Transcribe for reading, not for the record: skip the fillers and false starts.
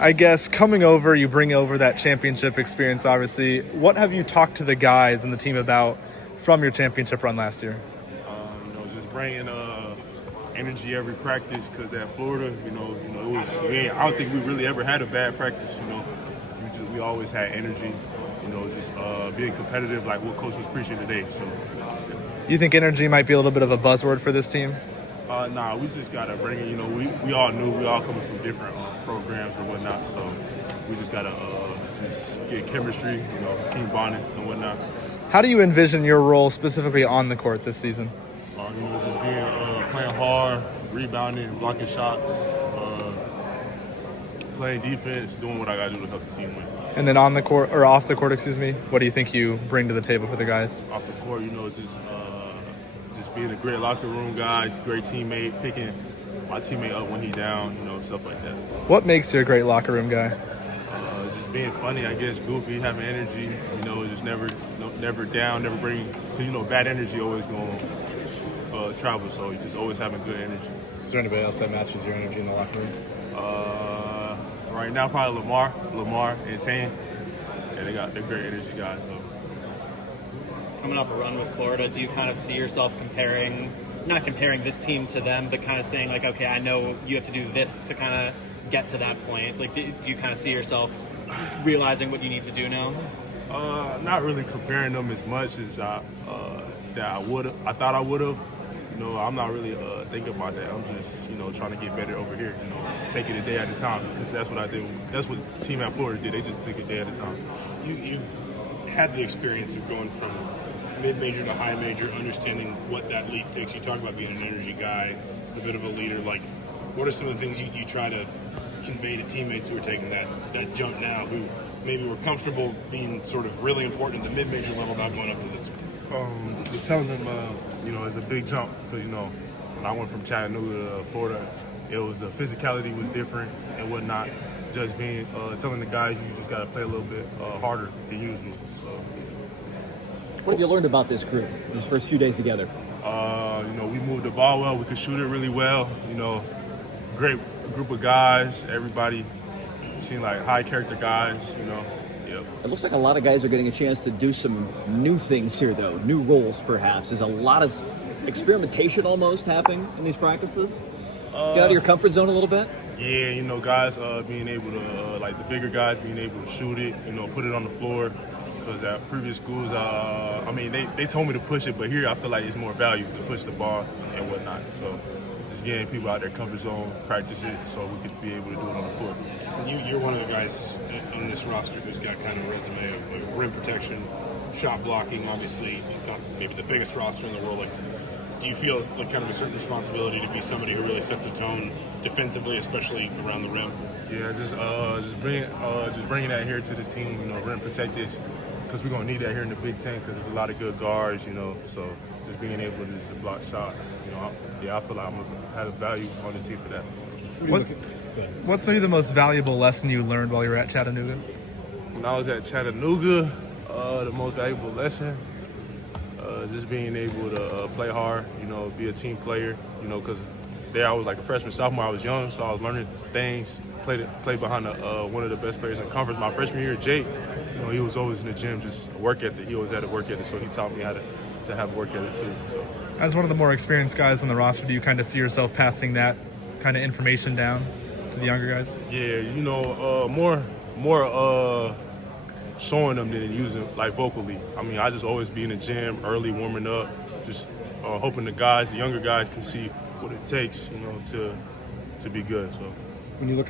I guess coming over, you bring over that championship experience, obviously. What have you talked to the guys and the team about from your championship run last year? Just bringing energy every practice. Because at Florida, it was. I don't think we really ever had a bad practice. We always had energy. Just being competitive, like what coach was preaching today. So, You think energy might be a little bit of a buzzword for this team? nah, we just gotta bring it. We all knew we all coming from different programs or whatnot. So we just gotta just get chemistry, team bonding and whatnot. How do you envision your role specifically on the court this season? Just being playing hard, rebounding, blocking shots, playing defense, doing what I gotta do to help the team win. And then on the court, or off the court, excuse me, what do you think you bring to the table for the guys? Off the court, just being a great locker room guy, great teammate, picking my teammate up when he's down, stuff like that. What makes you a great locker room guy? Just being funny, I guess, goofy, having energy, just never down, never bring, because, bad energy always going to travel, so just always having good energy. Is there anybody else that matches your energy in the locker room? Right now, probably Lamar and Tane. Yeah, they're great energy guys. So. Coming off a run with Florida, do you kind of see yourself not comparing this team to them, but kind of saying like, okay, I know you have to do this to kind of get to that point? Like, do you kind of see yourself realizing what you need to do now? Not really comparing them as much as that I thought I would have. I'm not really thinking about that. I'm just, trying to get better over here. Taking it a day at a time, because that's what I did. That's what the team at Florida did. They just took it a day at a time. You had the experience of going from mid-major to high major, understanding what that leap takes. You talk about being an energy guy, a bit of a leader. Like, what are some of the things you try to convey to teammates who are taking that jump now, who maybe were comfortable being sort of really important at the mid-major level, not going up to this? Just telling them, it's a big jump. So, when I went from Chattanooga to Florida, it was the physicality was different and whatnot. Just being telling the guys you just got to play a little bit harder than usual. So, what have you learned about this group these first few days together? We moved the ball well. We could shoot it really well. Great group of guys. Everybody seemed like high character guys. Yep. It looks like a lot of guys are getting a chance to do some new things here, though. New roles, perhaps. There's a lot of experimentation almost happening in these practices. Get out of your comfort zone a little bit. Yeah, guys being able to, like the bigger guys, being able to shoot it, put it on the floor. Because at previous schools, they told me to push it, but here I feel like it's more value to push the ball and whatnot. So just getting people out their comfort zone, practice it, so we could be able to do it on the court. You're one of the guys on this roster who's got kind of a resume of rim protection, shot blocking. Obviously, he's not maybe the biggest roster in the world. Like, do you feel like kind of a certain responsibility to be somebody who really sets a tone defensively, especially around the rim? Yeah, just bringing that here to this team. Rim protected, because we're gonna need that here in the Big Ten, because there's a lot of good guards. So just being able to just block shots. I feel like I'm gonna have a value on the team for that. What's maybe the most valuable lesson you learned while you were at Chattanooga? When I was at Chattanooga, the most valuable lesson, just being able to play hard, be a team player, because there I was like a freshman, sophomore, I was young, so I was learning things, played behind one of the best players in the conference. My freshman year, Jake, he was always in the gym, just work ethic. He always had a work ethic, so he taught me how to have work ethic too. So. As one of the more experienced guys on the roster, do you kind of see yourself passing that kind of information down to the younger guys? Yeah, more showing them than using like vocally. I just always be in the gym early, warming up, just hoping the younger guys can see what it takes, to be good. So When you look